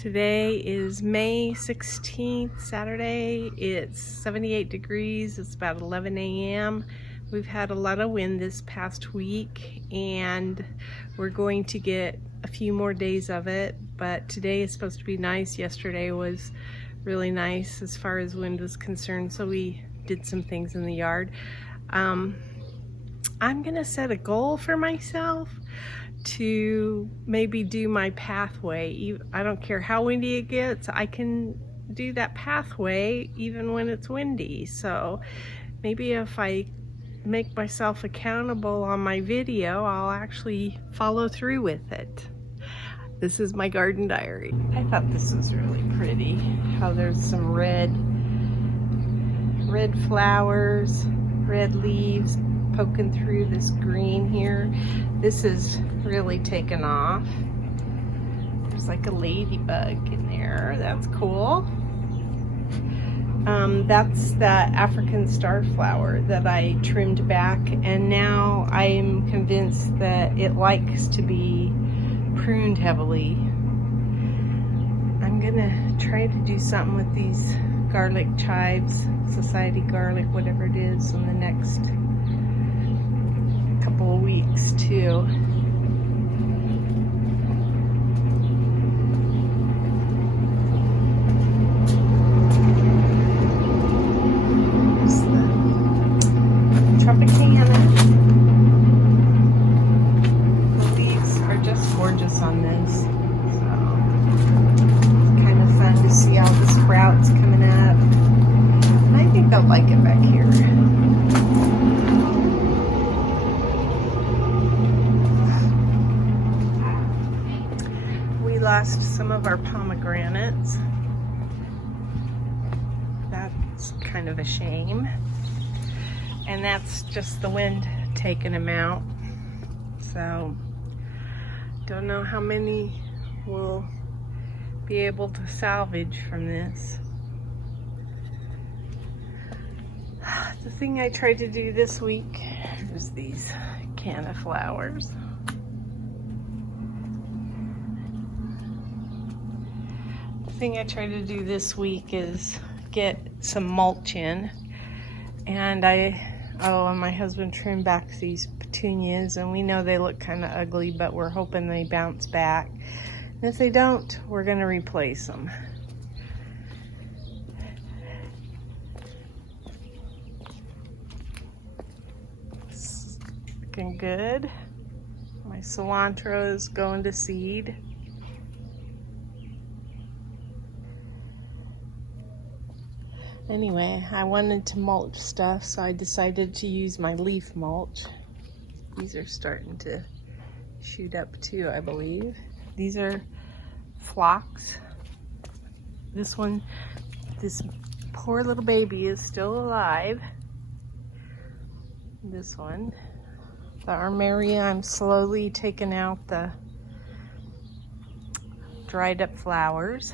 Today is May 16th, Saturday. It's 78 degrees. It's about 11 a.m. We've had a lot of wind this past week and we're going to get a few more days of it, but today is supposed to be nice. Yesterday was really nice as far as wind was concerned, so we did some things in the yard. I'm gonna set a goal for myself to maybe do my pathway. I don't care how windy it gets, I can do that pathway even when it's windy. So maybe if I make myself accountable on my video, I'll actually follow through with it. This is my garden diary. I thought this was really pretty, how there's some red flowers, red leaves poking through this green here. This is really taken off. There's like a ladybug in there. That's cool. That's that African starflower that I trimmed back, and now I am convinced that it likes to be pruned heavily. I'm gonna try to do something with these garlic chives, society garlic, whatever it is, in the next couple of weeks too. There's the Tropicana. The leaves are just gorgeous on this, so it's kind of fun to see all the sprouts coming up. And I think they'll like it back here. Lost some of our pomegranates. That's kind of a shame. And that's just the wind taking them out. So, don't know how many we'll be able to salvage from this. The thing I tried to do this week was these canna flowers. Thing I tried to do this week is get some mulch in, and my husband trimmed back these petunias, and we know they look kind of ugly, but we're hoping they bounce back, and if they don't, we're going to replace them. It's looking good. My cilantro is going to seed. Anyway, I wanted to mulch stuff, so I decided to use my leaf mulch. These are starting to shoot up too, I believe. These are phlox. This poor little baby is still alive. This one, the armeria, I'm slowly taking out the dried up flowers.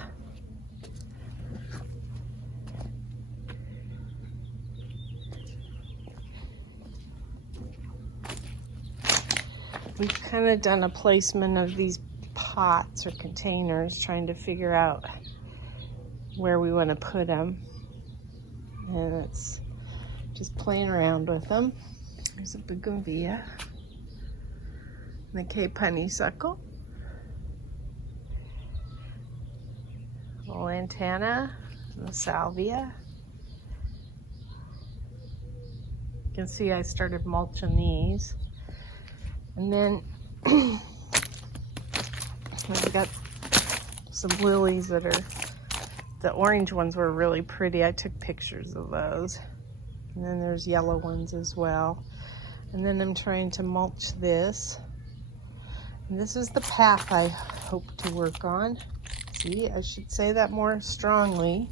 We've kind of done a placement of these pots or containers, trying to figure out where we want to put them. And it's just playing around with them. There's a bougainvillea, the Cape honeysuckle, the lantana, and the salvia. You can see I started mulching these. And then we've got some lilies that are, the orange ones were really pretty. I took pictures of those. And then there's yellow ones as well. And then I'm trying to mulch this. And this is the path I hope to work on. See, I should say that more strongly.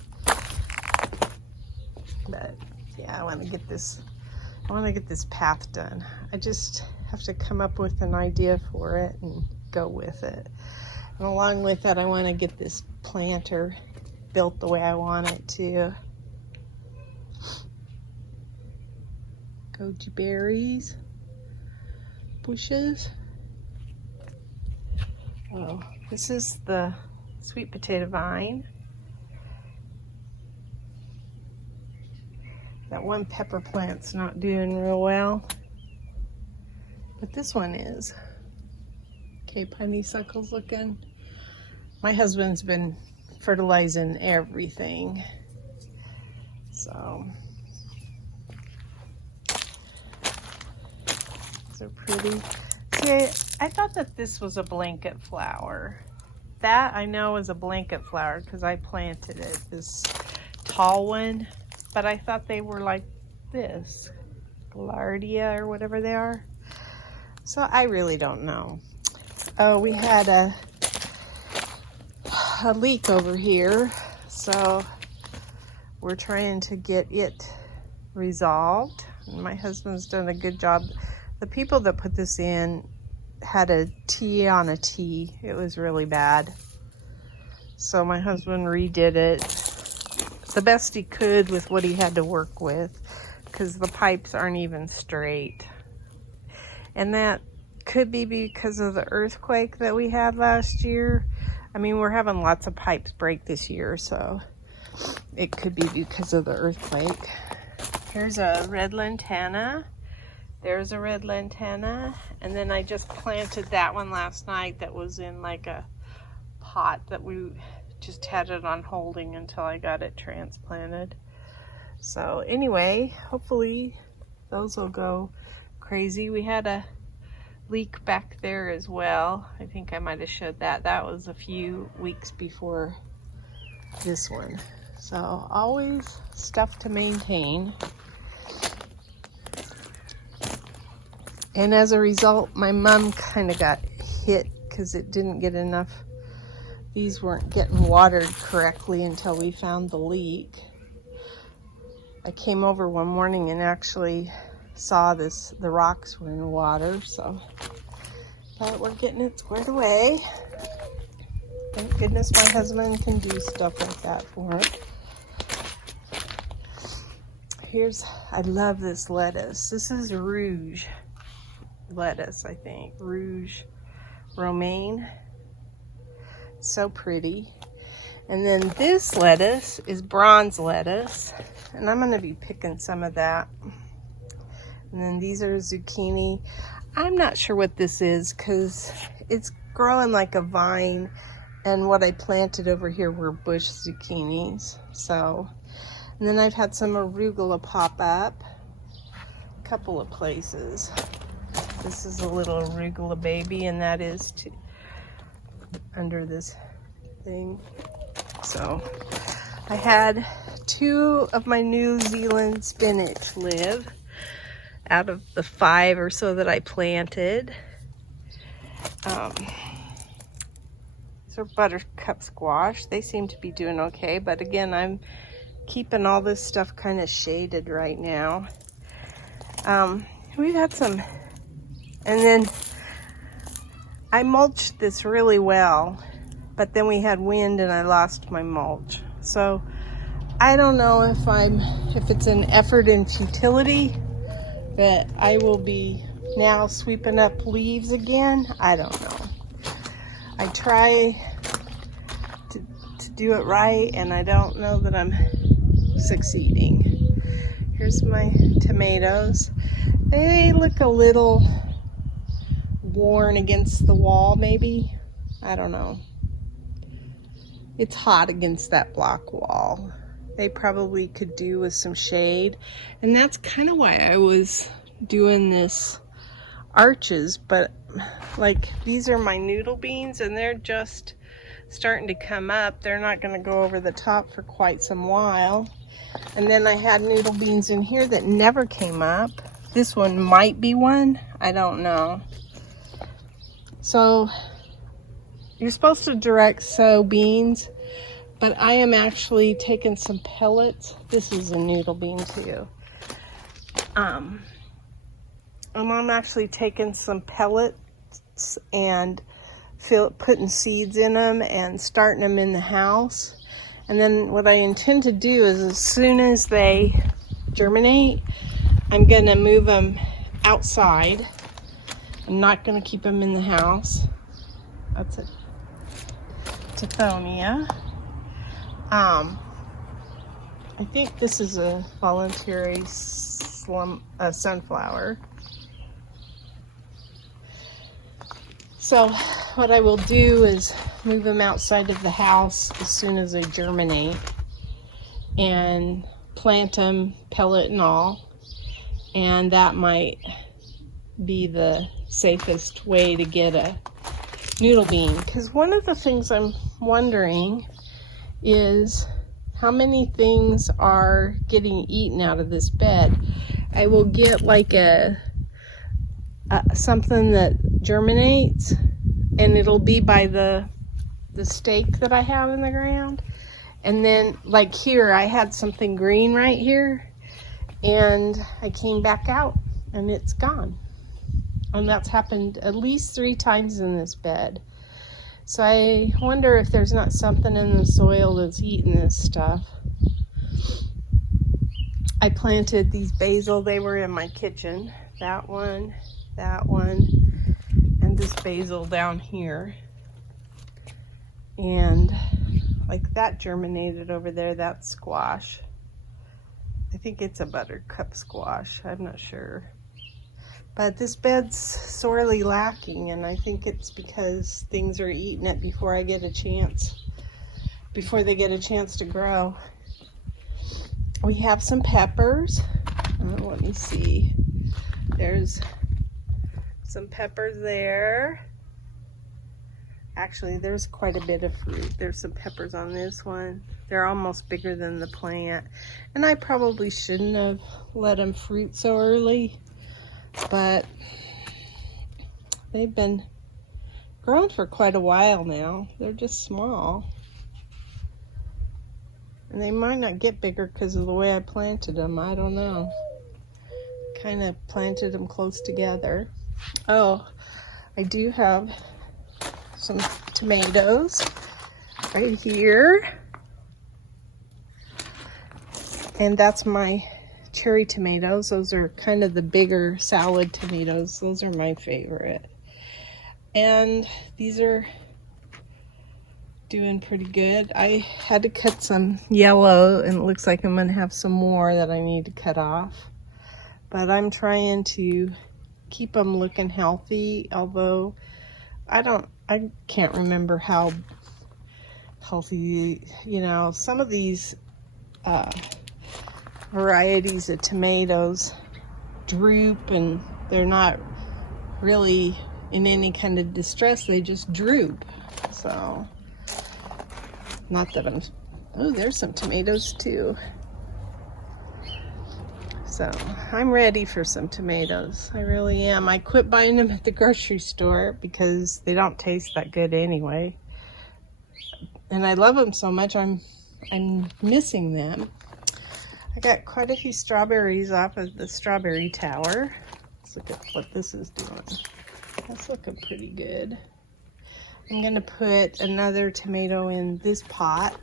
But yeah, I want to get this path done. I just have to come up with an idea for it and go with it. And along with that, I want to get this planter built the way I want it to. Goji berries, bushes. Oh, this is the sweet potato vine. That one pepper plant's not doing real well, but this one is. Cape honeysuckle's looking. My husband's been fertilizing everything, so these are pretty. See, I thought that this was a blanket flower. That I know is a blanket flower because I planted it, this tall one, but I thought they were like this, Gaillardia or whatever they are. So I really don't know. Oh, we had a leak over here, so we're trying to get it resolved. And my husband's done a good job. The people that put this in had a T on a T. It was really bad. So my husband redid it the best he could with what he had to work with, because the pipes aren't even straight. And that could be because of the earthquake that we had last year. I mean, we're having lots of pipes break this year, so it could be because of the earthquake. Here's a red lantana. There's a red lantana. And then I just planted that one last night that was in like a pot that we just had it on holding until I got it transplanted. So anyway, hopefully those will go crazy. We had a leak back there as well. I think I might have showed that. That was a few weeks before this one. So always stuff to maintain. And as a result, my mom kind of got hit because it didn't get enough. These weren't getting watered correctly until we found the leak. I came over one morning and actually saw the rocks were in water, so but we're getting it squared away. Thank goodness my husband can do stuff like that for it. I love this lettuce. This is rouge lettuce, I think. Rouge romaine. So pretty. And then this lettuce is bronze lettuce, and I'm going to be picking some of that. And then these are zucchini. I'm not sure what this is because it's growing like a vine, and what I planted over here were bush zucchinis. So, and then I've had some arugula pop up a couple of places. This is a little arugula baby, and that is under this thing. So I had 2 of my New Zealand spinach live out of the 5 or so that I planted. These are buttercup squash. They seem to be doing okay, but again, I'm keeping all this stuff kind of shaded right now. We've had some, and then I mulched this really well, but then we had wind and I lost my mulch. So I don't know if it's an effort in futility that I will be now sweeping up leaves again. I don't know. I try to do it right, and I don't know that I'm succeeding. Here's my tomatoes. They look a little worn against the wall, maybe. I don't know. It's hot against that block wall. They probably could do with some shade. And that's kind of why I was doing this arches, but like these are my noodle beans and they're just starting to come up. They're not going to go over the top for quite some while. And then I had noodle beans in here that never came up. This one might be one. I don't know. So you're supposed to direct sow beans, but I am actually taking some pellets. This is a noodle bean too. And I'm actually taking some pellets and putting seeds in them and starting them in the house. And then what I intend to do is as soon as they germinate, I'm gonna move them outside. I'm not gonna keep them in the house. That's a Tithonia. I think this is a voluntary sunflower. So what I will do is move them outside of the house as soon as they germinate and plant them, pellet and all, and that might be the safest way to get a noodle bean. Because one of the things I'm wondering is how many things are getting eaten out of this bed. I will get like something that germinates, and it'll be by the stake that I have in the ground. And then like here, I had something green right here, and I came back out and it's gone. And that's happened at least 3 times in this bed. So I wonder if there's not something in the soil that's eating this stuff. I planted these basil. They were in my kitchen. That one, and this basil down here. And like that germinated over there, that's squash. I think it's a buttercup squash. I'm not sure. But this bed's sorely lacking, and I think it's because things are eating it before they get a chance to grow. We have some peppers. Let me see. There's some peppers there. Actually, there's quite a bit of fruit. There's some peppers on this one. They're almost bigger than the plant. And I probably shouldn't have let them fruit so early, but they've been growing for quite a while now. They're just small. And they might not get bigger because of the way I planted them. I don't know. Kind of planted them close together. Oh, I do have some tomatoes right here. And that's my cherry tomatoes. Those are kind of the bigger salad tomatoes. Those are my favorite. And these are doing pretty good. I had to cut some yellow, and it looks like I'm gonna have some more that I need to cut off. But I'm trying to keep them looking healthy, although I can't remember how healthy, some of these varieties of tomatoes droop, and they're not really in any kind of distress, they just droop. So, not that oh, there's some tomatoes too. So, I'm ready for some tomatoes. I really am. I quit buying them at the grocery store because they don't taste that good anyway. And I love them so much, I'm missing them. I got quite a few strawberries off of the strawberry tower. Let's look at what this is doing. That's looking pretty good. I'm gonna put another tomato in this pot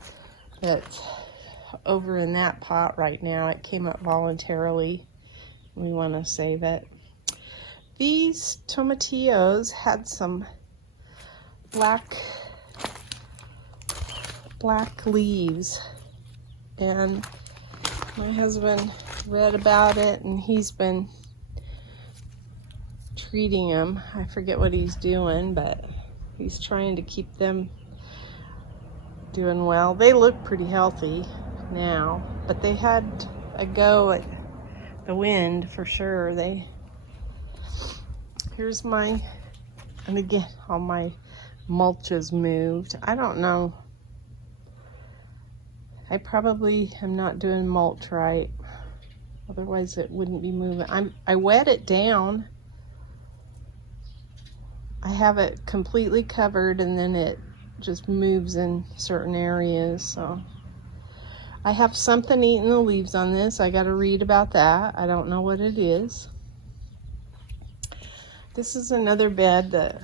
that's over in that pot right now. It came up voluntarily. We want to save it. These tomatillos had some black leaves, and my husband read about it, and he's been treating them. I forget what he's doing, but he's trying to keep them doing well. They look pretty healthy now, but they had a go at the wind for sure. Here's and again, all my mulch is moved. I don't know. I probably am not doing mulch right. Otherwise it wouldn't be moving. I wet it down. I have it completely covered, and then it just moves in certain areas. So I have something eating the leaves on this. I got to read about that. I don't know what it is. This is another bed that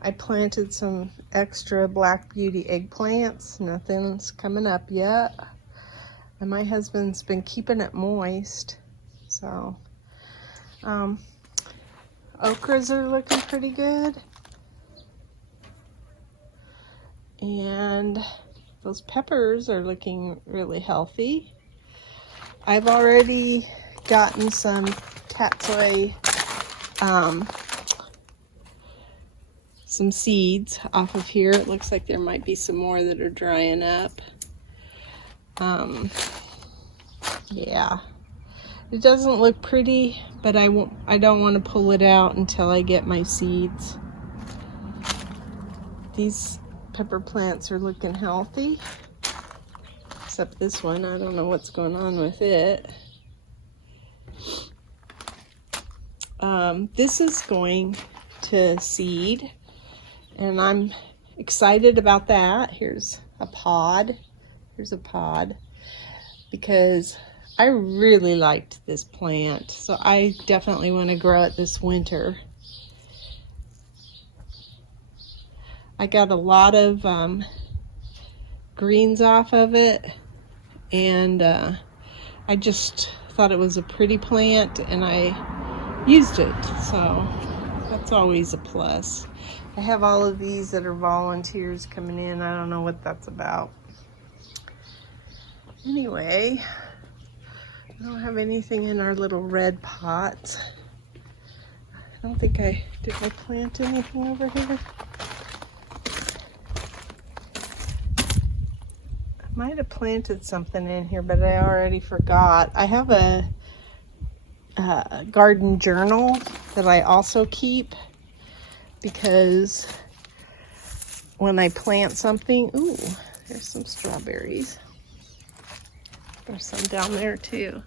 I planted some extra Black Beauty eggplants. Nothing's coming up yet. And my husband's been keeping it moist. So, okras are looking pretty good. And those peppers are looking really healthy. I've already gotten some tatsoi, some seeds off of here. It looks like there might be some more that are drying up. Yeah, it doesn't look pretty, but I don't want to pull it out until I get my seeds. These pepper plants are looking healthy, except this one. I don't know what's going on with it. This is going to seed, and I'm excited about that. Here's a pod. Here's a pod, because I really liked this plant, so I definitely want to grow it this winter. I got a lot of greens off of it, and I just thought it was a pretty plant, and I used it, so that's always a plus. I have all of these that are volunteers coming in. I don't know what that's about. Anyway, I don't have anything in our little red pots. I don't think did I plant anything over here? I might have planted something in here, but I already forgot. I have a garden journal that I also keep, because when I plant something, ooh, there's some strawberries. There's some down there too.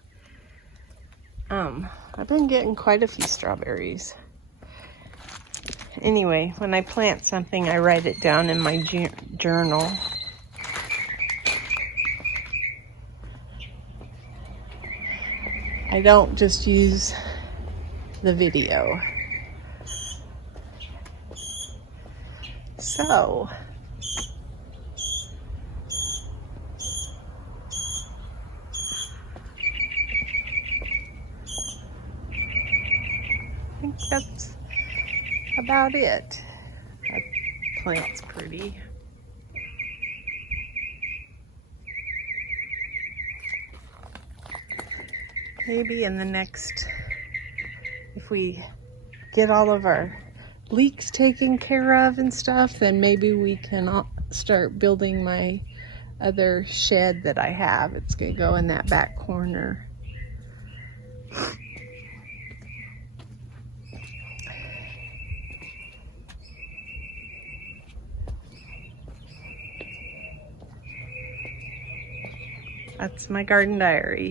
I've been getting quite a few strawberries. Anyway, when I plant something, I write it down in my journal. I don't just use the video. So, I think that's about it. That plant's pretty. Maybe in the next, if we get all of our leaks taken care of and stuff, then maybe we can start building my other shed that I have. It's gonna go in that back corner. That's my garden diary.